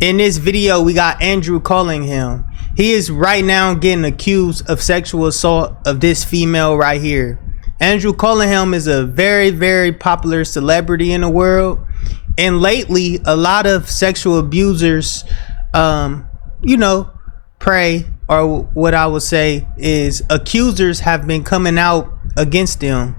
In this video, we got Andrew Callaghan. He is right now getting accused of sexual assault of this female right here. Andrew Callaghan is a very, very popular celebrity in the world. And lately, a lot of sexual abusers, pray, or what I would say is accusers have been coming out against them,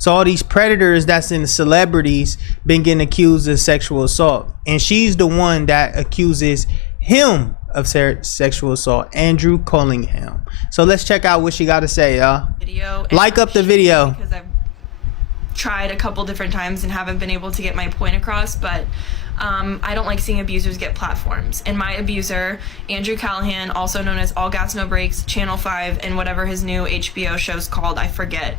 So all these predators that's in the celebrities been getting accused of sexual assault. And she's the one that accuses him of sexual assault, Andrew Callaghan. So let's check out what she got to say, y'all. Like up the video. Because I've tried a couple different times and haven't been able to get my point across, but I don't like seeing abusers get platforms. And my abuser, Andrew Callaghan, also known as All Gas No Breaks, Channel 5, and whatever his new HBO show's called, I forget,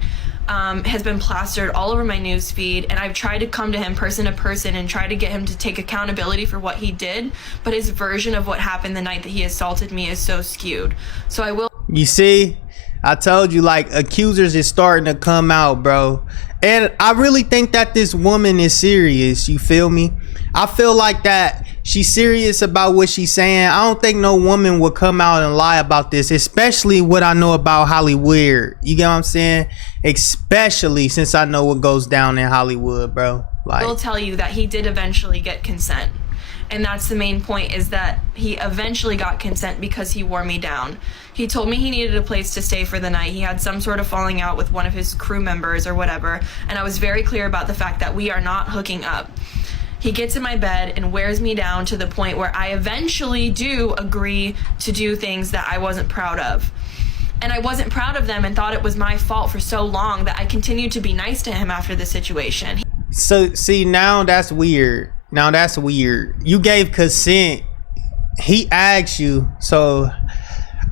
has been plastered all over my news feed, and I've tried to come to him person to person and try to get him to take accountability for what he did, but his version of what happened the night that he assaulted me is so skewed. So I will... You see, I told you, like, accusers is starting to come out, bro. And I really think that this woman is serious, you feel me? I feel like that she's serious about what she's saying. I don't think no woman would come out and lie about this, especially what I know about Hollywood. You get what I'm saying? Especially since I know what goes down in Hollywood, bro. Like, I will tell you that he did eventually get consent. And that's the main point, is that he eventually got consent because he wore me down. He told me he needed a place to stay for the night. He had some sort of falling out with one of his crew members or whatever. And I was very clear about the fact that we are not hooking up. He gets in my bed and wears me down to the point where I eventually do agree to do things that I wasn't proud of. And I wasn't proud of them and thought it was my fault for so long that I continued to be nice to him after the situation. So, see, now that's weird. Now that's weird. You gave consent. He asked you. So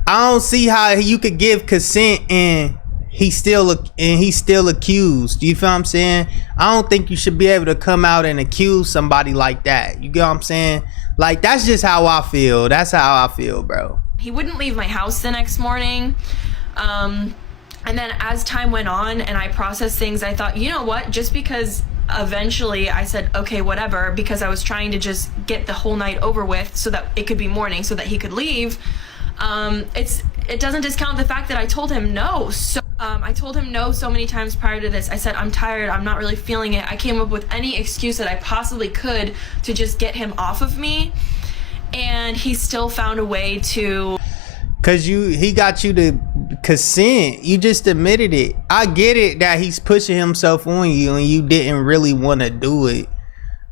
I don't see how you could give consent and he's still accused. You feel what I'm saying? I don't think you should be able to come out and accuse somebody like that. You get what I'm saying? Like, that's just how I feel. That's how I feel, bro. He wouldn't leave my house the next morning. And then as time went on and I processed things, I thought, you know what? Just because eventually I said, okay, whatever, because I was trying to just get the whole night over with so that it could be morning so that he could leave. It doesn't discount the fact that I told him no. So I told him no so many times prior to this. I said, I'm tired, I'm not really feeling it. I came up with any excuse that I possibly could to just get him off of me. And he still found a way to... Cause he got you to consent. You just admitted it. I get it that he's pushing himself on you and you didn't really want to do it.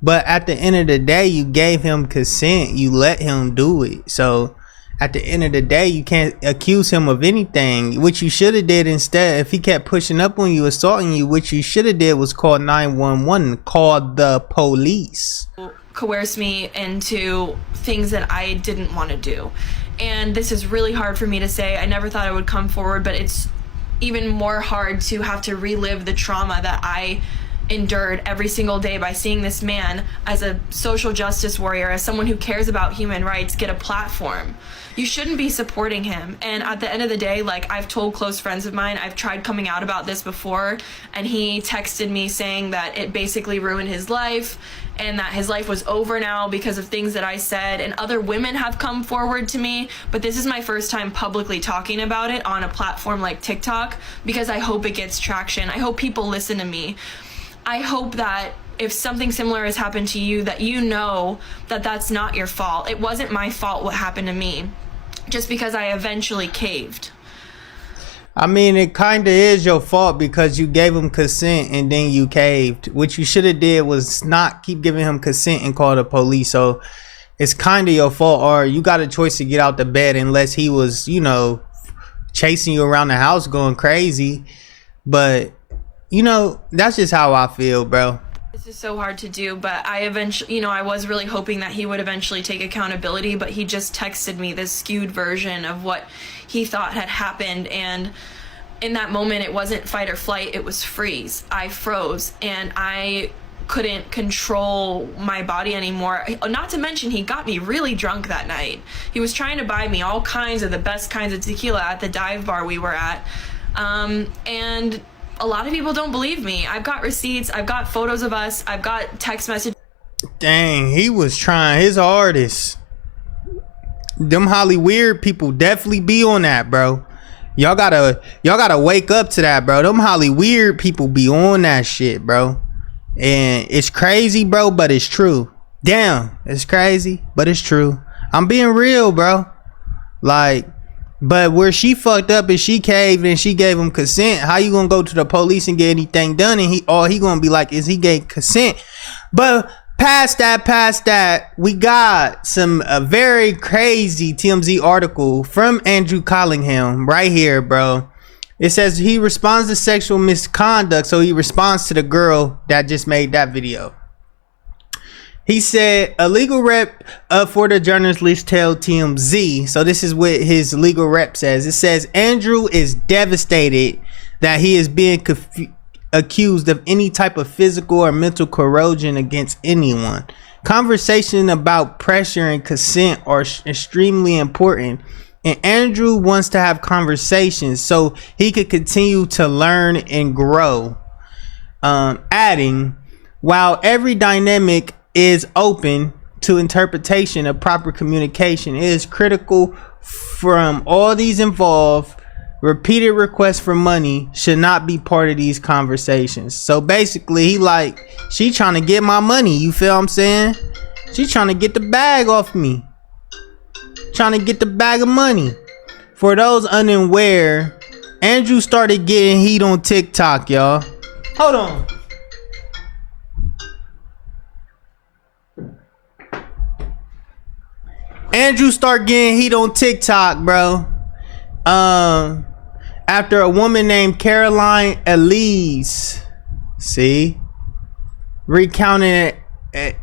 But at the end of the day, you gave him consent. You let him do it. So at the end of the day, you can't accuse him of anything. What you should have did instead, if he kept pushing up on you, assaulting you, what you should have did was call 911, call the police. Coerce me into things that I didn't want to do. And this is really hard for me to say. I never thought I would come forward, but it's even more hard to have to relive the trauma that I endured every single day by seeing this man as a social justice warrior, as someone who cares about human rights, get a platform. You shouldn't be supporting him. And at the end of the day, like, I've told close friends of mine, I've tried coming out about this before, and he texted me saying that it basically ruined his life and that his life was over now because of things that I said. And other women have come forward to me, but this is my first time publicly talking about it on a platform like TikTok, because I hope it gets traction. I hope people listen to me. I hope that if something similar has happened to you, that you know that that's not your fault. It wasn't my fault what happened to me, just because I eventually caved. I mean, it kind of is your fault because you gave him consent and then you caved. What you should have did was not keep giving him consent and call the police. So it's kind of your fault, or you got a choice to get out the bed unless he was, chasing you around the house going crazy. But, that's just how I feel, bro. This is so hard to do, but I eventually, I was really hoping that he would eventually take accountability, but he just texted me this skewed version of what he thought had happened. And in that moment, it wasn't fight or flight, it was freeze. I froze and I couldn't control my body anymore. Not to mention, he got me really drunk that night. He was trying to buy me all kinds of the best kinds of tequila at the dive bar we were at. And a lot of people don't believe me. I've got receipts, I've got photos of us, I've got text messages. Dang, he was trying his hardest. Them Holly weird people definitely be on that, bro. Y'all gotta wake up to that, bro. Them Holly weird people be on that shit, bro. And it's crazy, bro, but it's true. Damn, it's crazy, but it's true. I'm being real, bro. Like, but where she fucked up is she caved and she gave him consent. How you gonna go to the police and get anything done? And he gonna be like, is he gave consent? But past that, we got a very crazy TMZ article from Andrew Callaghan right here, bro. It says he responds to sexual misconduct, so he responds to the girl that just made that video. He said a legal rep for the journalist told TMZ. So this is what his legal rep says. It says Andrew is devastated that he is being accused of any type of physical or mental coercion against anyone. Conversation about pressure and consent are extremely important, and Andrew wants to have conversations so he could continue to learn and grow. Adding, while every dynamic is open to interpretation of proper communication, it is critical from all these involved. Repeated requests for money should not be part of these conversations. So basically, she trying to get my money. You feel what I'm saying? She trying to get the bag off me. Trying to get the bag of money. For those unaware, Andrew started getting heat on TikTok, y'all. Hold on. Andrew started getting heat on TikTok, bro. After a woman named Caroline Elise, recounting it.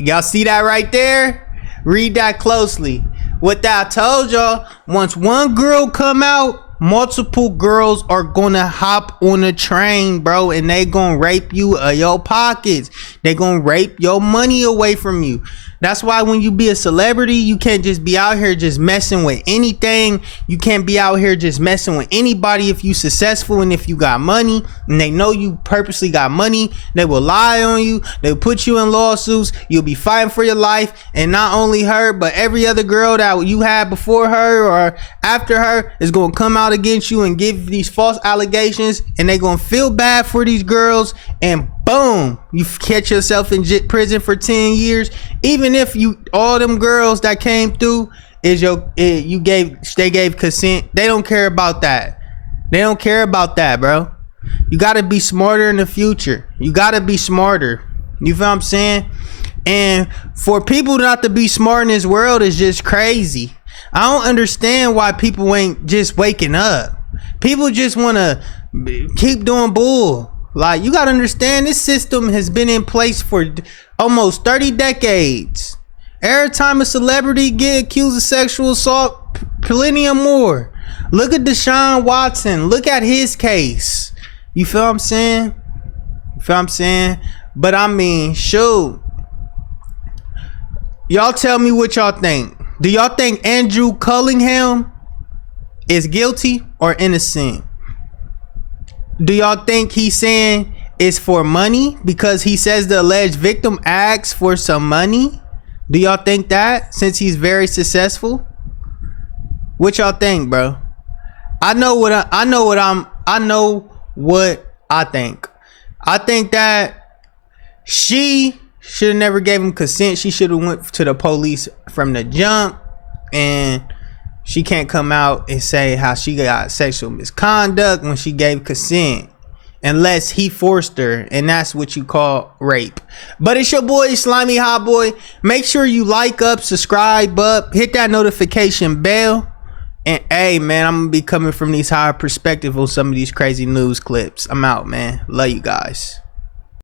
Y'all see that right there? Read that closely. What I told y'all, once one girl come out, multiple girls are gonna hop on the train, bro, and they gonna rape you your pockets. They gonna rape your money away from you. That's why when you be a celebrity, you can't just be out here just messing with anything. You can't be out here just messing with anybody if you successful and if you got money and they know you purposely got money. They will lie on you. They'll put you in lawsuits. You'll be fighting for your life. And not only her, but every other girl that you had before her or after her is going to come out against you and give these false allegations. And they're going to feel bad for these girls. And boom, you catch yourself in prison for 10 years. Even if all them girls that came through they gave consent, they don't care about that. They don't care about that, bro. You got to be smarter in the future. You got to be smarter. You feel what I'm saying? And for people not to be smart in this world is just crazy. I don't understand why people ain't just waking up. People just want to keep doing bull. Like, you gotta understand, this system has been in place for almost 30 decades. Every time a celebrity get accused of sexual assault, plenty more. Look at Deshaun Watson. Look at his case. You feel what I'm saying? You feel what I'm saying? But I mean, shoot. Y'all tell me what y'all think. Do y'all think Andrew Callaghan is guilty or innocent? Do y'all think he's saying it's for money because he says the alleged victim asked for some money? Do y'all think that since he's very successful? What y'all think, bro? I know what I think. I think that she should have never gave him consent. She should have went to the police from the jump, and she can't come out and say how she got sexual misconduct when she gave consent, unless he forced her, and that's what you call rape. But it's your boy Slimy Hot Boy. Make sure you like up, subscribe up, hit that notification bell, and hey man, I'm gonna be coming from these higher perspectives on some of these crazy news clips. I'm out, man. Love you guys.